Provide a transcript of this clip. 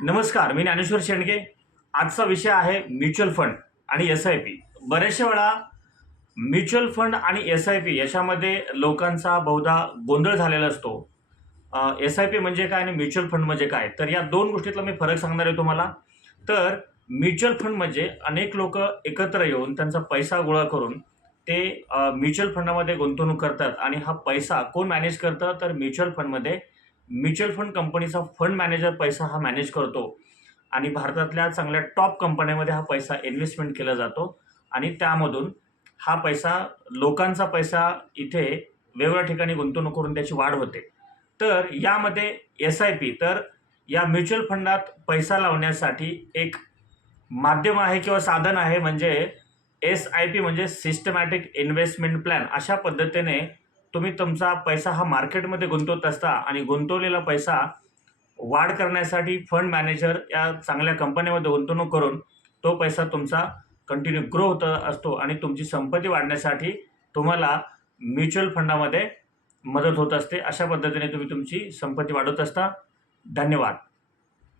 नमस्कार, मी ज्ञानेश्वर शेंडगे. आजचा विषय आहे म्युच्युअल फंड आणि एस-आय-पी. बऱ्याचशा वेळा म्युच्युअल फंड आणि एस-आय-पी याच्यामध्ये लोकांचा बहुधा गोंधळ झालेला असतो. एस-आय-पी म्हणजे काय आणि म्युच्युअल फंड म्हणजे काय? तर या दोन गोष्टीतला मी फरक सांगणार आहे तुम्हाला. तर म्युच्युअल फंड म्हणजे अनेक लोकं एकत्र येऊन त्यांचा पैसा गोळा करून ते म्युच्युअल फंडामध्ये गुंतवणूक करतात आणि हा पैसा कोण मॅनेज करतं? तर म्युच्युअल फंडमध्ये म्युच्युअल फंड कंपनीचा फंड मॅनेजर पैसा हा मॅनेज करतो आणि भारतातल्या चांगल्या टॉप कंपन्यांमध्ये हा पैसा इन्व्हेस्टमेंट केला जातो आणि त्यामधून हा पैसा लोकांचा पैसा इथे वेगवेगळ्या ठिकाणी गुंतवणूक करून त्याची वाढ होते. तर यामध्ये एस-आय-पी तर या म्युच्युअल फंडात पैसा लावण्यासाठी एक माध्यम आहे किंवा साधन आहे म्हणजे एस-आय-पी म्हणजे सिस्टमॅटिक इन्व्हेस्टमेंट प्लॅन. अशा पद्धतीने तुम्ही तुमचा पैसा हा मार्केटमध्ये गुंतवत असता आणि गुंतवलेला पैसा वाढ करण्यासाठी फंड मॅनेजर या चांगल्या कंपन्यांमध्ये गुंतवणूक करून तो पैसा तुमचा कंटिन्यू ग्रो होत असतो आणि तुमची संपत्ती वाढण्यासाठी तुम्हाला म्युच्युअल फंडामध्ये मदत होत असते. अशा पद्धतीने तुम्ही तुमची संपत्ती वाढवत असता. धन्यवाद.